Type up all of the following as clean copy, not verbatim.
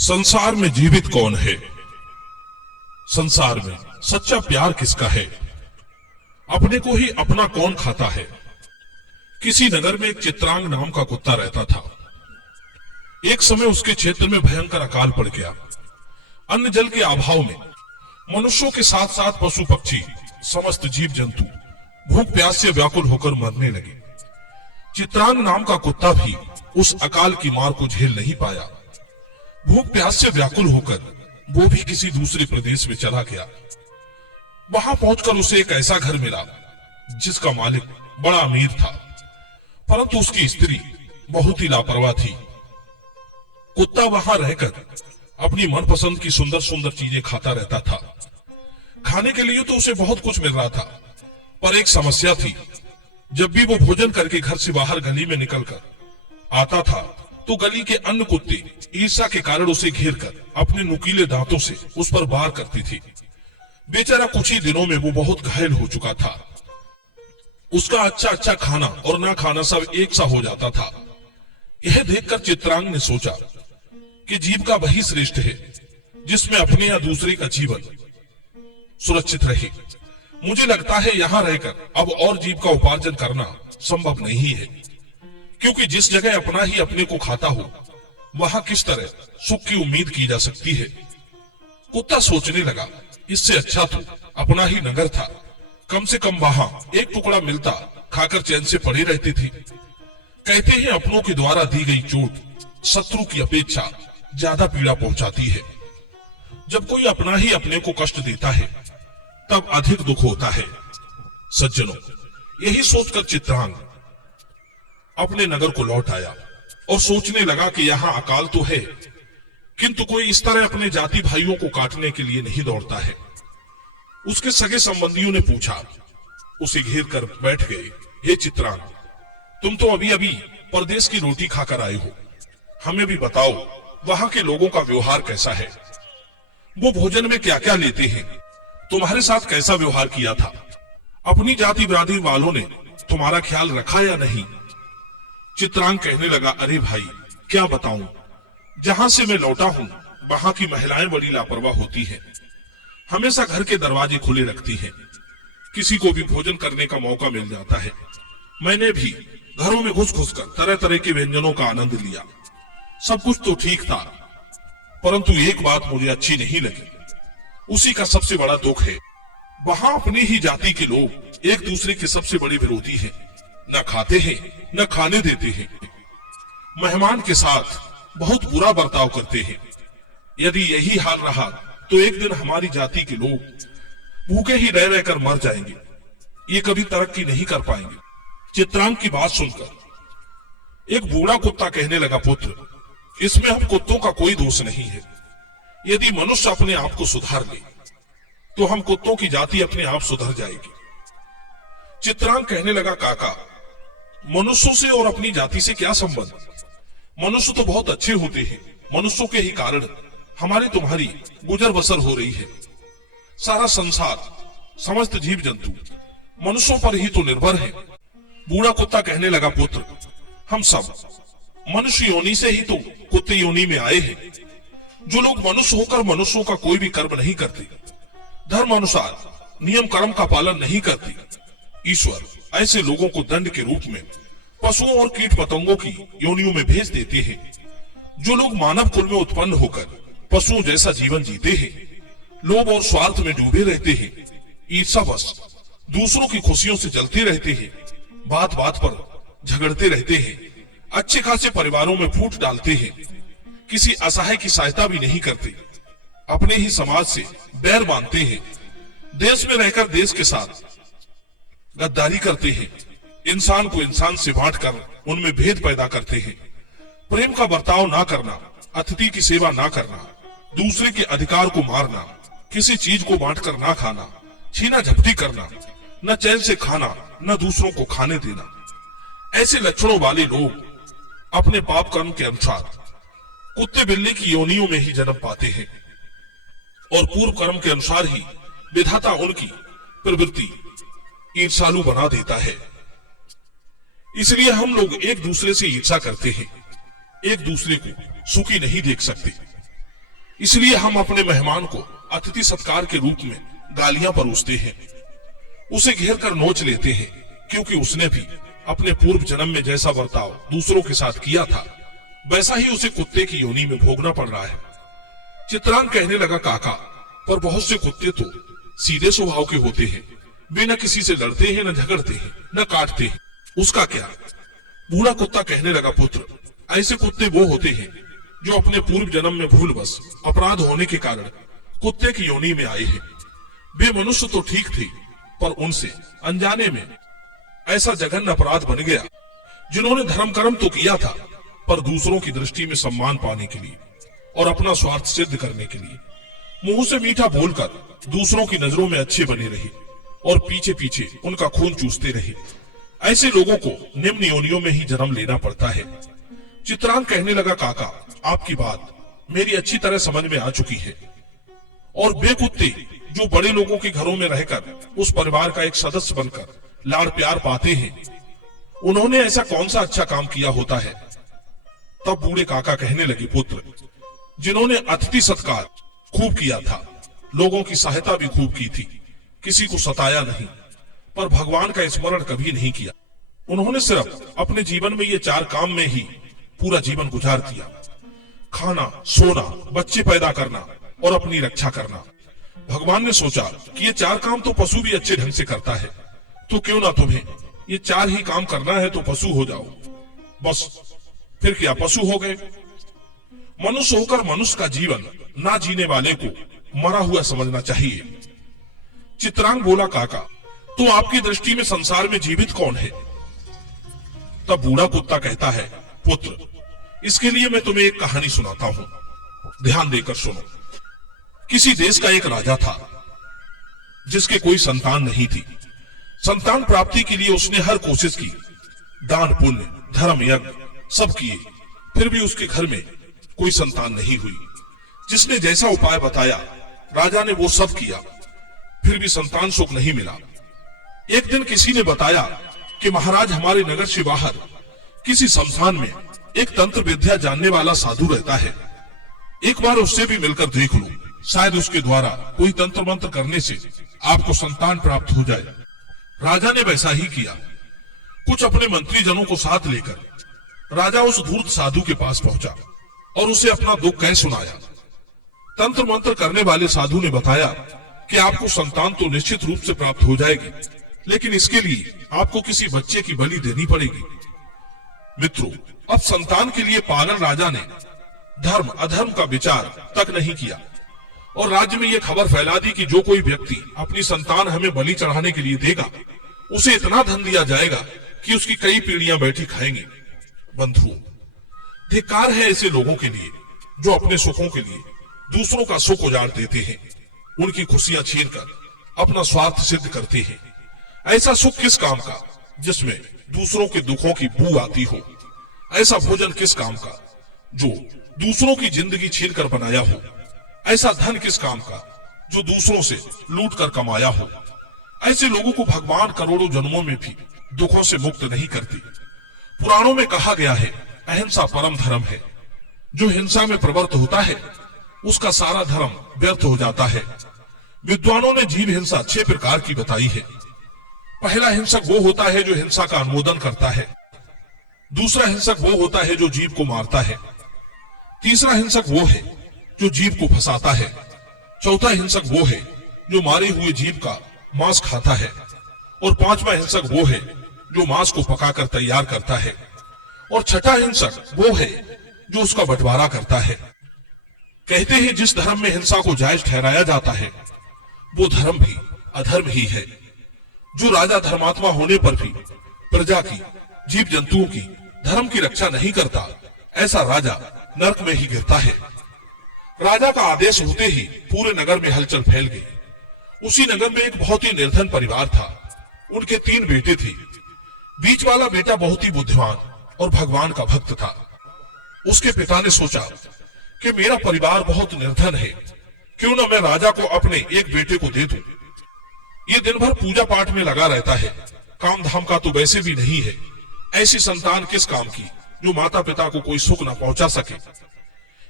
संसार में जीवित कौन है? संसार में सच्चा प्यार किसका है? अपने को ही अपना कौन खाता है? किसी नगर में एक चित्रांग नाम का कुत्ता रहता था। एक समय उसके क्षेत्र में भयंकर अकाल पड़ गया। अन्न जल के अभाव में मनुष्यों के साथ साथ पशु पक्षी, समस्त जीव जंतु भूख प्यास से व्याकुल होकर मरने लगे। चित्रांग नाम का कुत्ता भी उस अकाल की मार को झेल नहीं पाया। भूख प्यास से व्याकुल होकर वो भी किसी दूसरे प्रदेश में चला गया। वहां पहुंचकर उसे एक ऐसा घर मिला जिसका मालिक बड़ा अमीर था, परंतु उसकी स्त्री बहुत ही लापरवाह थी। कुत्ता वहां रहकर अपनी मनपसंद की सुंदर सुंदर चीजें खाता रहता था। खाने के लिए तो उसे बहुत कुछ मिल रहा था, पर एक समस्या थी। जब भी वो भोजन करके घर से बाहर गली में निकलकर आता था तो गली के अन्य कुत्ते ईर्ष्या के कारण उसे घेर कर अपने नुकीले दांतों से उस पर वार करती थी। बेचारा कुछ ही दिनों में वो बहुत घायल हो चुका था। उसका अच्छा अच्छा खाना और ना खाना सब एक सा हो जाता था। यह देखकर चित्रांग ने सोचा कि जीव का वही श्रेष्ठ है जिसमें अपने या दूसरे का जीवन सुरक्षित रहे। मुझे लगता है यहाँ रहकर अब और जीव का उपार्जन करना संभव नहीं है, क्योंकि जिस जगह अपना ही अपने को खाता हो वहां किस तरह सुख की उम्मीद की जा सकती है। कुत्ता सोचने लगा, इससे अच्छा तो अपना ही नगर था। कम से कम वहां एक टुकड़ा मिलता, खाकर चैन से पड़े रहते थे। कहते हैं अपनों के द्वारा दी गई चोट शत्रु की अपेक्षा ज्यादा पीड़ा पहुंचाती है। जब कोई अपना ही अपने को कष्ट देता है तब अधिक दुख होता है। सज्जनों, यही सोचकर चित्रांग अपने नगर को लौट आया और सोचने लगा कि यहाँ अकाल तो है, किंतु कोई इस तरह अपने जाति भाइयों को काटने के लिए नहीं दौड़ता है। उसके सगे संबंधियों ने पूछा, उसे घेर कर बैठ गए, हे चित्रांग, तुम तो अभी अभी परदेश की रोटी खाकर आए हो, हमें भी बताओ वहां के लोगों का व्यवहार कैसा है? वो भोजन में क्या क्या लेते हैं? तुम्हारे साथ कैसा व्यवहार किया था? अपनी जाति बिरादरी वालों ने तुम्हारा ख्याल रखा या नहीं? चित्रांग कहने लगा, अरे भाई क्या बताऊं, जहां से मैं लौटा हूं वहां की महिलाएं बड़ी लापरवाह होती हैं। हमेशा घर के दरवाजे खुले रखती हैं। किसी को भी भोजन करने का मौका मिल जाता है। मैंने भी घरों में घुस घुस कर तरह तरह के व्यंजनों का आनंद लिया। सब कुछ तो ठीक था, परंतु एक बात मुझे अच्छी नहीं लगी। उसी का सबसे बड़ा दुख है, वहां अपनी ही जाति के लोग एक दूसरे के सबसे बड़े विरोधी हैं। न खाते हैं न खाने देते हैं। मेहमान के साथ बहुत बुरा बर्ताव करते हैं। यदि यही हाल रहा तो एक दिन हमारी जाति के लोग भूखे ही रह रहकर मर जाएंगे। ये कभी तरक्की नहीं कर पाएंगे। चित्रांग की बात सुनकर एक बूढ़ा कुत्ता कहने लगा, पुत्र, इसमें हम कुत्तों का कोई दोष नहीं है। यदि मनुष्य अपने आप को सुधार ले तो हम कुत्तों की जाति अपने आप सुधर जाएगी। चित्रांग कहने लगा, काका, मनुष्यों से और अपनी जाति से क्या संबंध? मनुष्य तो बहुत अच्छे होते हैं। मनुष्यों के ही कारण हमारी तुम्हारी गुजर बसर हो रही है। सारा संसार, समस्त जीव जंतु मनुष्यों पर ही तो निर्भर है। बूढ़ा कुत्ता कहने लगा, पुत्र, हम सब मनुष्य योनि से ही तो कुत्ते योनि में आए हैं। जो लोग मनुष्य होकर मनुष्यों का कोई भी कर्म नहीं करते, धर्म अनुसार नियम कर्म का पालन नहीं करते, ईश्वर ऐसे लोगों को दंड के रूप में पशुओं और कीट पतंगों की योनियों में भेज देते हैं। जो लोग मानव कुल में उत्पन्न होकर पशुओं जैसा जीवन जीते हैं, लोभ और स्वार्थ में डूबे रहते हैं, ईर्ष्यावश दूसरों की खुशियों से जलते रहते हैं, बात बात पर झगड़ते रहते हैं, अच्छे खासे परिवारों में फूट डालते हैं, किसी असहाय की सहायता भी नहीं करते, अपने ही समाज से बैर बांधते हैं, देश में रहकर देश के साथ गद्दारी करते हैं, इंसान को इंसान से बांटकर उनमें भेद पैदा करते हैं, प्रेम का बर्ताव ना करना, अतिथि की सेवा ना करना, दूसरे के अधिकार को मारना, किसी चीज को बांटकर ना खाना, छीना झपटी करना, न चैन से खाना न दूसरों को खाने देना। ऐसे लक्षणों वाले लोग अपने पाप कर्म के अनुसार कुत्ते बिल्ली की योनियों में ही जन्म पाते हैं और पूर्व कर्म के अनुसार ही विधाता उनकी प्रवृत्ति ईर्ष्यालु बना देता है। इसलिए हम लोग एक दूसरे से ईर्ष्या करते हैं, एक दूसरे को सुखी नहीं देख सकते। इसलिए हम अपने मेहमान को अतिथि सत्कार के रूप में गालियां परोसते हैं, उसे घेर कर नोच लेते हैं, क्योंकि उसने भी अपने पूर्व जन्म में जैसा बर्ताव दूसरों के साथ किया था वैसा ही उसे कुत्ते की योनि में भोगना पड़ रहा है। चित्रांग कहने लगा, काका, पर बहुत से कुत्ते तो सीधे स्वभाव के होते हैं, वे न किसी से लड़ते हैं, न झगड़ते हैं, न काटते हैं, उसका क्या? बूढ़ा कुत्ता कहने लगा, पुत्र, ऐसे कुत्ते वो होते हैं जो अपने पूर्व जन्म में भूलवश अपराध होने के कारण कुत्ते की योनि में आए हैं। वे मनुष्य तो ठीक थे, पर उनसे अनजाने में ऐसा जघन्य अपराध बन गया, जिन्होंने धर्म कर्म तो किया था, पर दूसरों की दृष्टि में सम्मान पाने के लिए और अपना स्वार्थ सिद्ध करने के लिए मुंह से मीठा बोलकर दूसरों की नजरों में अच्छे बने रहे और पीछे पीछे उनका खून चूसते रहे। ऐसे लोगों को निम्न योनियों में ही जन्म लेना पड़ता है। चित्रांग कहने लगा, काका, आपकी बात मेरी अच्छी तरह समझ में आ चुकी है, और वे कुत्ते जो बड़े लोगों के घरों में रहकर उस परिवार का एक सदस्य बनकर लाड़ प्यार पाते हैं, उन्होंने ऐसा कौन सा अच्छा काम किया होता है? तब बूढ़े काका कहने लगे, पुत्र, जिन्होंने अतिथि सत्कार खूब किया था, लोगों की सहायता भी खूब की थी, किसी को सताया नहीं, पर भगवान का स्मरण कभी नहीं किया। उन्होंने सिर्फ अपने जीवन में ये 4 काम में ही पूरा जीवन गुजार दिया: खाना, सोना, बच्चे पैदा करना और अपनी रक्षा करना। भगवान ने सोचा कि ये 4 काम तो पशु भी अच्छे ढंग से करता है, तो क्यों ना तुम्हें ये 4 ही काम करना है तो पशु हो जाओ। बस फिर क्या, पशु हो गए। मनुष्य होकर मनुष्य का जीवन ना जीने वाले को मरा हुआ समझना चाहिए। चित्रांग बोला, काका, तो आपकी दृष्टि में संसार में जीवित कौन है? तब बूढ़ा कुत्ता कहता है, पुत्र, इसके लिए मैं तुम्हें एक कहानी सुनाता हूं, ध्यान देकर सुनो। किसी देश का एक राजा था जिसके कोई संतान नहीं थी। संतान प्राप्ति के लिए उसने हर कोशिश की, दान पुण्य, धर्म यज्ञ सब किए, फिर भी उसके घर में कोई संतान नहीं हुई। जिसने जैसा उपाय बताया राजा ने वो सब किया, फिर भी संतान सुख नहीं मिला। एक दिन किसी ने बताया कि महाराज, हमारे नगर से बाहर किसी शमशान में एक तंत्र विद्या जानने वाला साधु रहता है, एक बार उससे भी मिलकर देख लो, शायद उसके द्वारा कोई तंत्र मंत्र करने से आपको संतान प्राप्त हो जाए। राजा ने वैसा ही किया। कुछ अपने मंत्री जनों को साथ लेकर राजा उस धूर्त साधु के पास पहुंचा और उसे अपना दुख कह सुनाया। तंत्र मंत्र करने वाले साधु ने बताया कि आपको संतान तो निश्चित रूप से प्राप्त हो जाएगी, लेकिन इसके लिए आपको किसी बच्चे की बलि देनी पड़ेगी। मित्रों, अब संतान के लिए पागल राजा ने धर्म अधर्म का विचार तक नहीं किया और राज्य में यह खबर फैला दी कि जो कोई व्यक्ति अपनी संतान हमें बलि चढ़ाने के लिए देगा, उसे इतना धन दिया जाएगा कि उसकी कई पीढ़ियां बैठी खाएंगी। बंधुओं, धिक्कार है ऐसे लोगों के लिए जो अपने सुखों के लिए दूसरों का सुख उजाड़ देते हैं, उनकी खुशियां छीनकर अपना स्वार्थ सिद्ध करते हैं। ऐसा सुख किस काम का जिसमें दूसरों के दुखों की बू आती हो? ऐसा भोजन किस काम का जो दूसरों की जिंदगी छीनकर बनाया हो? ऐसा धन किस काम का जो दूसरों से लूट कर कमाया हो? ऐसे लोगों को भगवान करोड़ों जन्मों में भी दुखों से मुक्त नहीं करते। पुराणों में कहा गया है, अहिंसा परम धर्म है। जो हिंसा में प्रवृत्त होता है उसका सारा धर्म व्यर्थ हो जाता है। विद्वानों ने जीव हिंसा 6 प्रकार की बताई है। पहला हिंसक वो होता है जो हिंसा का अनुमोदन करता है। दूसरा हिंसक वो होता है जो जीव को मारता है। तीसरा हिंसक वो है जो जीव को फंसाता है। चौथा हिंसक वो है जो मारे हुए जीव का मांस खाता है। और पांचवा हिंसक वो है जो मांस को पकाकर तैयार करता है। और छठा हिंसक वो है जो उसका बंटवारा करता है। कहते हैं जिस धर्म में हिंसा को जायज ठहराया जाता है वो धर्म भी अधर्म ही है। जो राजा धर्मात्मा होने पर भी प्रजा की, जीव जंतुओं की धर्म की रक्षा नहीं करता, ऐसा राजा नरक में ही गिरता है। राजा का आदेश होते ही पूरे नगर में हलचल फैल गई। उसी नगर में एक बहुत ही निर्धन परिवार था। उनके 3 बेटे थे। बीच वाला बेटा बहुत ही बुद्धिमान और भगवान का भक्त था। उसके पिता ने सोचा कि मेरा परिवार बहुत निर्धन है, क्यों ना मैं राजा को अपने एक बेटे को दे दूं। ये दिन भर पूजा पाठ में लगा रहता है, काम धाम का तो वैसे भी नहीं है। ऐसी संतान किस काम की जो माता पिता को कोई सुख ना पहुंचा सके।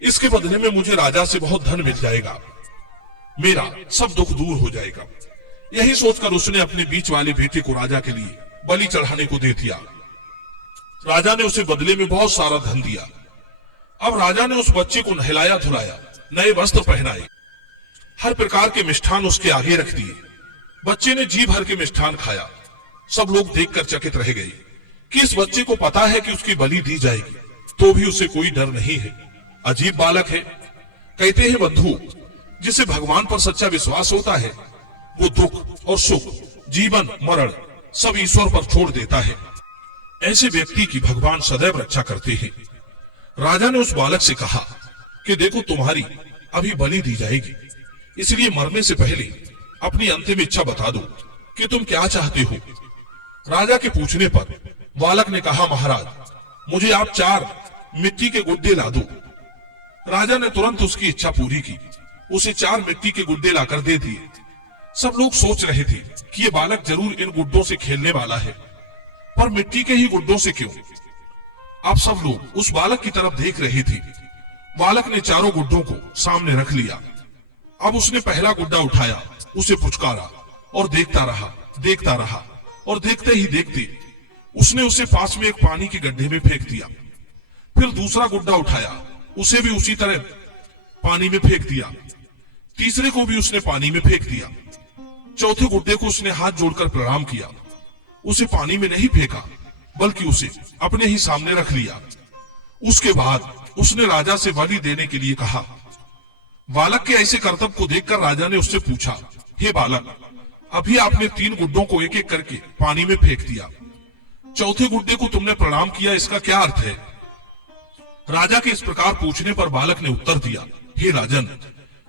इसके बदले में मुझे राजा से बहुत धन मिल जाएगा, मेरा सब दुख दूर हो जाएगा। यही सोचकर उसने अपने बीच वाले बेटे को राजा के लिए बलि चढ़ाने को दे दिया। राजा ने उसे बदले में बहुत सारा धन दिया। अब राजा ने उस बच्चे को नहलाया धुलाया, नए वस्त्र पहनाए, हर प्रकार के मिष्ठान उसके आगे रख दिए। बच्चे ने जी भर के मिष्ठान खाया। सब लोग देखकर चकित रह गए कि इस बच्चे को पता है कि उसकी बलि दी जाएगी, तो भी उसे कोई डर नहीं है। अजीब बालक है। कहते हैं बंधु, जिसे भगवान पर सच्चा विश्वास होता है वो दुख और सुख, जीवन मरण सब ईश्वर पर छोड़ देता है। ऐसे व्यक्ति की भगवान सदैव रक्षा करते हैं। राजा ने उस बालक से कहा कि देखो, तुम्हारी अभी बलि दी जाएगी, इसलिए मरने से पहले अपनी अंतिम इच्छा बता दो कि तुम क्या चाहते हो। राजा के पूछने पर बालक ने कहा, महाराज, मुझे आप 4 मिट्टी के गुड्डे ला दो। राजा ने तुरंत उसकी इच्छा पूरी की, उसे 4 मिट्टी के गुड्डे लाकर दे दिए। सब लोग सोच रहे थे कि ये बालक जरूर इन गुड्डों से खेलने वाला है, पर मिट्टी के ही गुड्डों से क्यों? अब सब लोग उस बालक की तरफ देख रहे थे। बालक ने 4 गुड्डों को सामने रख लिया। अब उसने पहला गुड्डा उठाया, उसे पुचकारा और देखता रहा और देखते ही देखते उसने उसे पास में एक पानी के गड्ढे में फेंक दिया। फिर दूसरा गुड्डा उठाया, उसे भी उसी तरह पानी में फेंक दिया। तीसरे को भी उसने पानी में फेंक दिया। चौथे गुड्डे को उसने हाथ जोड़कर प्रणाम किया। उसे पानी में नहीं फेंका, बल्कि उसे अपने ही सामने रख लिया। उसके बाद उसने राजा से बलि देने के लिए कहा। बालक के ऐसे कर्तव्य को देखकर राजा ने उससे पूछा, हे बालक, अभी आपने 3 गुड्डों को एक एक करके पानी में फेंक दिया, चौथे गुड्डे को तुमने प्रणाम किया, इसका क्या अर्थ है? राजा के इस प्रकार पूछने पर बालक ने उत्तर दिया, हे राजन,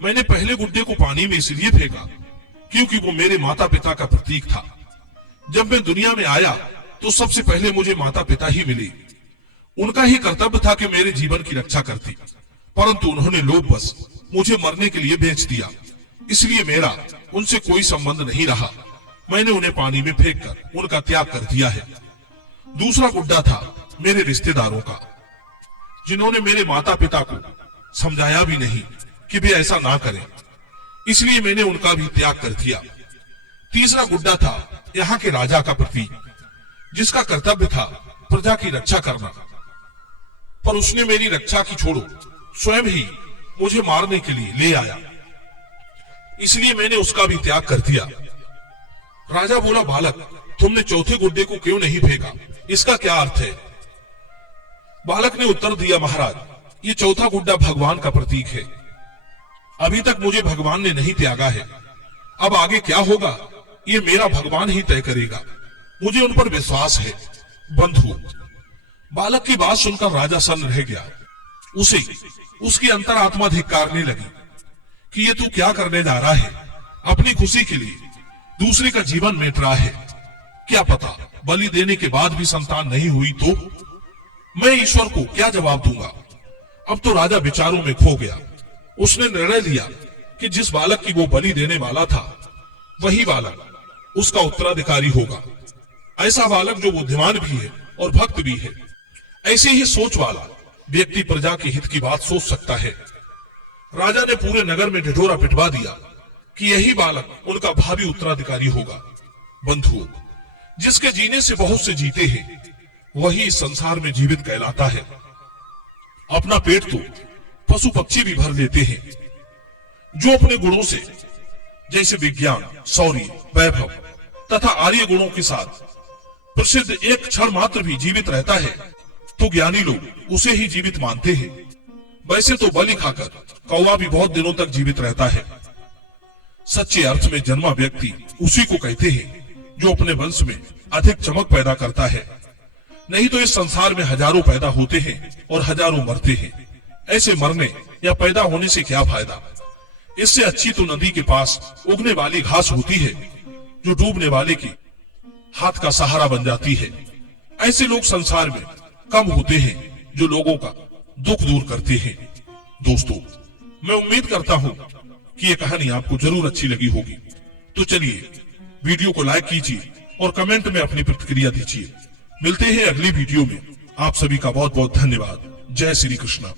मैंने पहले गुड्डे को पानी में इसलिए फेंका क्योंकि वो मेरे माता पिता का प्रतीक था। जब मैं दुनिया में आया तो सबसे पहले मुझे माता पिता ही मिले। उनका ही कर्तव्य था कि मेरे जीवन की रक्षा करती, परंतु उन्होंने लोभवश मुझे मरने के लिए बेच दिया, इसलिए मेरा उनसे कोई संबंध नहीं रहा। मैंने उन्हें पानी में फेंककर उनका त्याग कर दिया है। दूसरा गुड्डा था मेरे रिश्तेदारों का, जिन्होंने मेरे माता पिता को समझाया भी नहीं कि वे ऐसा ना करें, इसलिए मैंने उनका भी त्याग कर दिया। तीसरा गुड्डा था यहाँ के राजा का प्रतीक, जिसका कर्तव्य था प्रजा की रक्षा करना, पर उसने मेरी रक्षा की छोड़ो स्वयं ही मुझे मारने के लिए ले आया, इसलिए मैंने उसका भी त्याग कर दिया। राजा बोला, बालक, तुमने चौथे गुड्डे को क्यों नहीं फेंका, इसका क्या अर्थ है? बालक ने उत्तर दिया, महाराज, ये चौथा गुड्डा भगवान का प्रतीक है। अभी तक मुझे भगवान ने नहीं त्यागा है, अब आगे क्या होगा ये मेरा भगवान ही तय करेगा। मुझे उन पर विश्वास है। बंधु, बालक की बात सुनकर राजा सन्न रह गया। उसे उसकी अंतरात्मा धिक्कारने लगी कि ये तू क्या करने जा रहा है? अपनी खुशी के लिए दूसरे का जीवन मेट रहा है। क्या पता बलि देने के बाद भी संतान नहीं हुई तो मैं ईश्वर को क्या जवाब दूंगा? अब तो राजा विचारों में खो गया। उसने निर्णय लिया कि जिस बालक की वो बलि देने वाला था वही बालक उसका उत्तराधिकारी होगा। ऐसा बालक जो बुद्धिमान भी है और भक्त भी है। ऐसे ही सोच वाला व्यक्ति प्रजा के हित की बात सोच सकता है। राजा ने पूरे नगर में ढिढोरा पिटवा दिया कि यही बालक उनका भावी उत्तराधिकारी होगा। बंधुओं, जिसके जीने से बहुत से जीते हैं वही इस संसार में जीवित कहलाता है। अपना पेट तो पशु पक्षी भी भर लेते हैं। जो अपने गुणों से, जैसे विज्ञान, शौर्य, वैभव तथा आर्य गुणों के साथ प्रसिद्ध एक क्षण मात्र भी जीवित रहता है तो ज्ञानी लोग उसे ही जीवित मानते हैं। वैसे तो बलि खाकर कौवा भी बहुत दिनों तक जीवित रहता है। सच्चे अर्थ में जन्मा व्यक्ति उसी को कहते हैं जो अपने वंश में अधिक चमक पैदा करता है। नहीं तो इस संसार में हजारों पैदा होते हैं और हजारों मरते हैं। ऐसे मरने या पैदा होने से क्या फायदा? इससे अच्छी तो नदी के पास उगने वाली घास होती है जो डूबने वाले की हाथ का सहारा बन जाती है। ऐसे लोग संसार में कम होते हैं जो लोगों का दुख दूर करते हैं। दोस्तों, मैं उम्मीद करता हूं कि ये कहानी आपको जरूर अच्छी लगी होगी। तो चलिए वीडियो को लाइक कीजिए और कमेंट में अपनी प्रतिक्रिया दीजिए। मिलते हैं अगली वीडियो में। आप सभी का बहुत बहुत धन्यवाद। जय श्री कृष्ण।